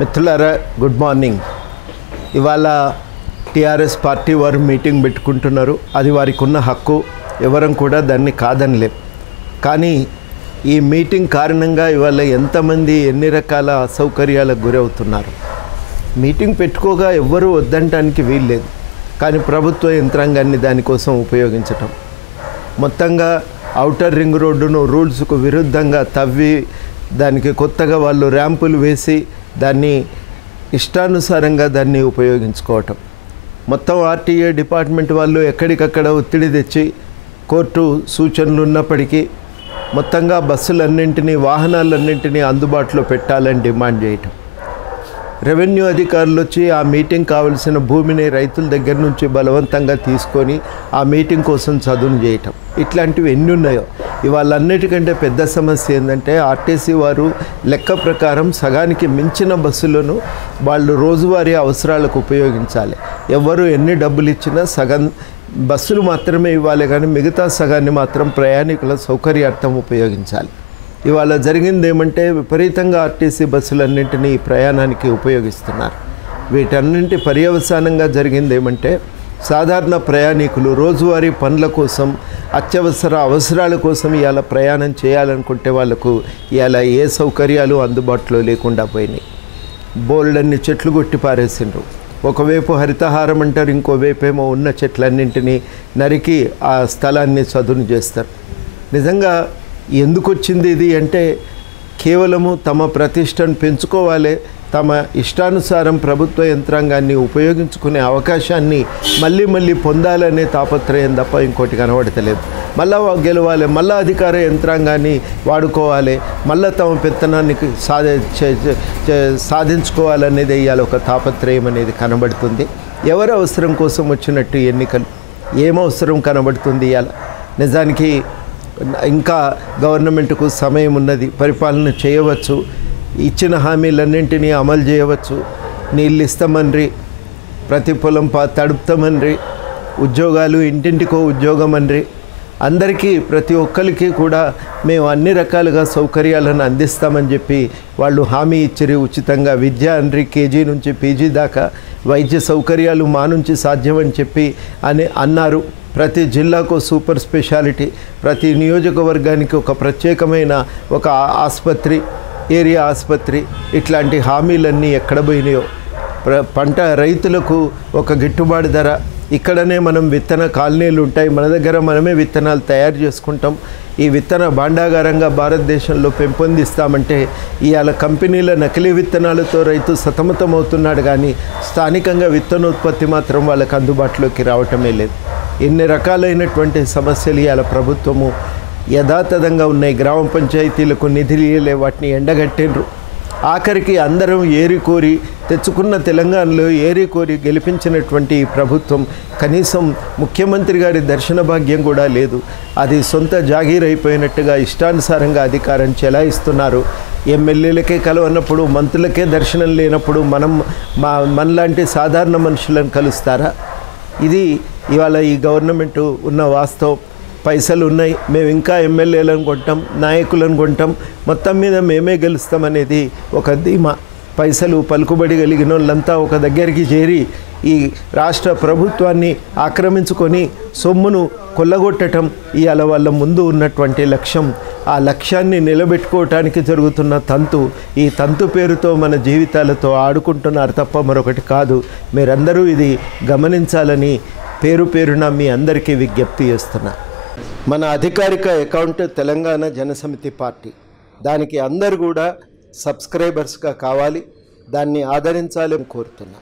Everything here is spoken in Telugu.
మిత్రులారా గుడ్ మార్నింగ్ ఇవాళ టీఆర్ఎస్ పార్టీ వారు మీటింగ్ పెట్టుకుంటున్నారు. అది వారికి ఉన్న హక్కు ఎవరం కూడా దాన్ని కాదనిలేం. కానీ ఈ మీటింగ్ కారణంగా ఇవాళ ఎంతమంది ఎన్ని రకాల అసౌకర్యాలకు గురవుతున్నారు. మీటింగ్ పెట్టుకోగా ఎవ్వరూ వద్దంటానికి వీల్లేదు. కానీ ప్రభుత్వ యంత్రాంగాన్ని దానికోసం ఉపయోగించటం. మొత్తంగా ఔటర్ రింగ్ రోడ్డును రూల్స్కు విరుద్ధంగా తవ్వి దానికి కొత్తగా వాళ్ళు ర్యాంపులు వేసి దాన్ని ఇష్టానుసారంగా దాన్ని ఉపయోగించుకోవటం. మొత్తం ఆర్టీఏ డిపార్ట్మెంట్ వాళ్ళు ఎక్కడికక్కడ ఒత్తిడి తెచ్చి కోర్టు సూచనలు ఉన్నప్పటికీ మొత్తంగా బస్సులన్నింటినీ వాహనాలన్నింటినీ అందుబాటులో పెట్టాలని డిమాండ్ చేయటం. రెవెన్యూ అధికారులు వచ్చి ఆ మీటింగ్ కావలసిన భూమిని రైతుల దగ్గర నుంచి బలవంతంగా తీసుకొని ఆ మీటింగ్ కోసం చదును చేయటం. ఇట్లాంటివి ఎన్ని ఉన్నాయో ఇవాళన్నిటికంటే పెద్ద సమస్య ఏంటంటే ఆర్టీసీ వారు లెక్క ప్రకారం సగానికి మించిన బస్సులను వాళ్ళు రోజువారీ అవసరాలకు ఉపయోగించాలి. ఎవరు ఎన్ని డబ్బులు ఇచ్చినా సగం బస్సులు మాత్రమే ఇవ్వాలి కానీ మిగతా సగాన్ని మాత్రం ప్రయాణికుల సౌకర్యార్థం ఉపయోగించాలి. ఇవాళ జరిగింది ఏమంటే విపరీతంగా ఆర్టీసీ బస్సులన్నింటినీ ఈ ప్రయాణానికి ఉపయోగిస్తున్నారు. వీటన్నింటి పర్యవసానంగా జరిగింది ఏమంటే సాధారణ ప్రయాణికులు రోజువారీ పనుల కోసం అత్యవసర అవసరాల కోసం ఇవాళ ప్రయాణం చేయాలనుకుంటే వాళ్ళకు ఇవాళ ఏ సౌకర్యాలు అందుబాటులో లేకుండా పోయినాయి. బోల్డన్ని చెట్లు కొట్టి పారేసిండ్రు. ఒకవైపు హరితహారం అంటారు ఇంకోవైపేమో ఉన్న చెట్లన్నింటినీ నరికి ఆ స్థలాన్ని చదును చేస్తారు. నిజంగా ఎందుకు వచ్చింది ఇది అంటే కేవలము తమ ప్రతిష్టను పెంచుకోవాలి తమ ఇష్టానుసారం ప్రభుత్వ యంత్రాంగాన్ని ఉపయోగించుకునే అవకాశాన్ని మళ్ళీ మళ్ళీ పొందాలనే తాపత్రయం తప్ప ఇంకోటి కనబడతలేదు. మళ్ళా గెలవాలి మళ్ళా అధికార యంత్రాంగాన్ని వాడుకోవాలి మళ్ళా తమ పెత్తనాన్ని సాధి సాధించుకోవాలనేది ఇవాళ ఒక తాపత్రయం అనేది కనబడుతుంది. ఎవరి అవసరం కోసం వచ్చినట్టు ఎన్నికలు? ఏం అవసరం కనబడుతుంది ఇవాళ నిజానికి ఇంకా గవర్నమెంట్కు సమయం ఉన్నది పరిపాలన చేయవచ్చు ఇచ్చిన హామీలన్నింటినీ అమలు చేయవచ్చు నీళ్ళు ఇస్తామన్రి ప్రతి పొలం పా తడుపుతామన్రి ఉద్యోగాలు ఇంటింటికో ఉద్యోగం అన్రి అందరికీ ప్రతి ఒక్కరికి కూడా మేము అన్ని రకాలుగా సౌకర్యాలను అందిస్తామని చెప్పి వాళ్ళు హామీ ఇచ్చిరి ఉచితంగా విద్య అన్రి కేజీ నుంచి పీజీ దాకా వైద్య సౌకర్యాలు మా నుంచి సాధ్యమని చెప్పి అని అన్నారు. ప్రతి జిల్లాకు సూపర్ స్పెషాలిటీ ప్రతి నియోజకవర్గానికి ఒక ప్రత్యేకమైన ఒక ఆసుపత్రి ఏరియా ఆసుపత్రి ఇట్లాంటి హామీలన్నీ ఎక్కడ పోయినాయో. ప్ర పంట రైతులకు ఒక గిట్టుబాటు ధర ఇక్కడనే మనం విత్తన కాలనీలు ఉంటాయి. మన దగ్గర మనమే విత్తనాలు తయారు చేసుకుంటాం. ఈ విత్తన భాండాగారంగా భారతదేశంలో పెంపొందిస్తామంటే ఇవాళ కంపెనీల నకిలీ విత్తనాలతో రైతు సతమతమవుతున్నాడు కానీ స్థానికంగా విత్తనోత్పత్తి మాత్రం వాళ్ళకి అందుబాటులోకి రావటమే లేదు. ఎన్ని రకాలైనటువంటి సమస్యలు ఇవాళ ప్రభుత్వము యథాతథంగా ఉన్నాయి. గ్రామ పంచాయతీలకు నిధులు ఇయ్యలే వాటిని ఎండగట్టిండ్రు. ఆఖరికి అందరం ఏరికోరి తెచ్చుకున్న తెలంగాణలో ఏరికోరి గెలిపించినటువంటి ప్రభుత్వం కనీసం ముఖ్యమంత్రి గారి దర్శన భాగ్యం కూడా లేదు. అది సొంత జాగీర్ అయిపోయినట్టుగా ఇష్టానుసారంగా అధికారం చెలాయిస్తున్నారు. ఎమ్మెల్యేలకే కలవన్నప్పుడు మంత్రులకే దర్శనం లేనప్పుడు మనం మా మనలాంటి సాధారణ మనుషులను కలుస్తారా? ఇది ఇవాళ ఈ గవర్నమెంట్ ఉన్న వాస్తవం. పైసలు ఉన్నాయి మేము ఇంకా ఎమ్మెల్యేలను కొంటాం నాయకులను కొంటాం. మొత్తం మీద మేమే గెలుస్తామనేది ఒక ధీమా. పైసలు పలుకుబడి కలిగిన వాళ్ళంతా ఒక దగ్గరికి చేరి ఈ రాష్ట్ర ప్రభుత్వాన్ని ఆక్రమించుకొని సొమ్మును కొల్లగొట్టడం ఇవాళ వాళ్ళ ముందు ఉన్నటువంటి లక్ష్యం. ఆ లక్ష్యాన్ని నిలబెట్టుకోవటానికి జరుగుతున్న తంతు. ఈ తంతు పేరుతో మన జీవితాలతో ఆడుకుంటున్నారు తప్ప మరొకటి కాదు. మీరందరూ ఇది గమనించాలని పేరు పేరున మీ అందరికీ విజ్ఞప్తి చేస్తున్నా. మన అధికారిక అకౌంట్ తెలంగాణ జనసమితి పార్టీ. దానికి అందరు కూడా సబ్స్క్రైబర్స్గా కావాలి. దాన్ని ఆదరించాలని కోరుతున్నా.